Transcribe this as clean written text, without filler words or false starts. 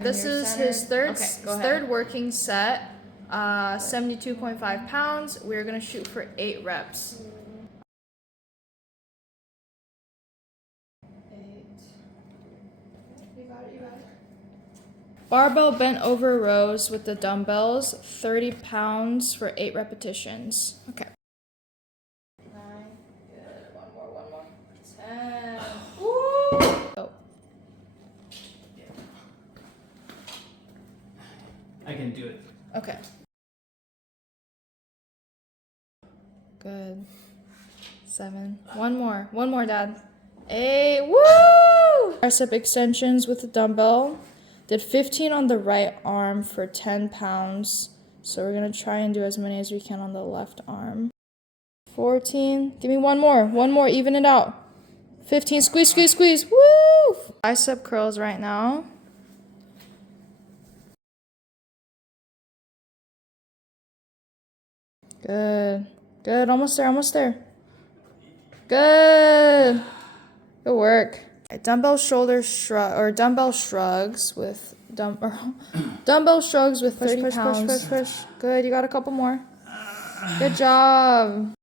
This is his third working set, 72.5 pounds. We're gonna shoot for 8 reps. 8. You got it, you got it. Barbell bent over rows with the dumbbells, 30 pounds for 8 repetitions. Okay. 9, good. One more. 10. Woo! Oh. I can do it. Okay. Good. 7. One more, Dad. 8. Woo! Tricep extensions with the dumbbell. Did 15 on the right arm for 10 pounds. So we're gonna try and do as many as we can on the left arm. 14. Give me one more, even it out. 15. Squeeze. Woo! Bicep curls right now. Good. Almost there. Good work. Okay, dumbbell shrugs with dumbbell shrugs with 30 pounds. Push. Good. You got a couple more. Good job.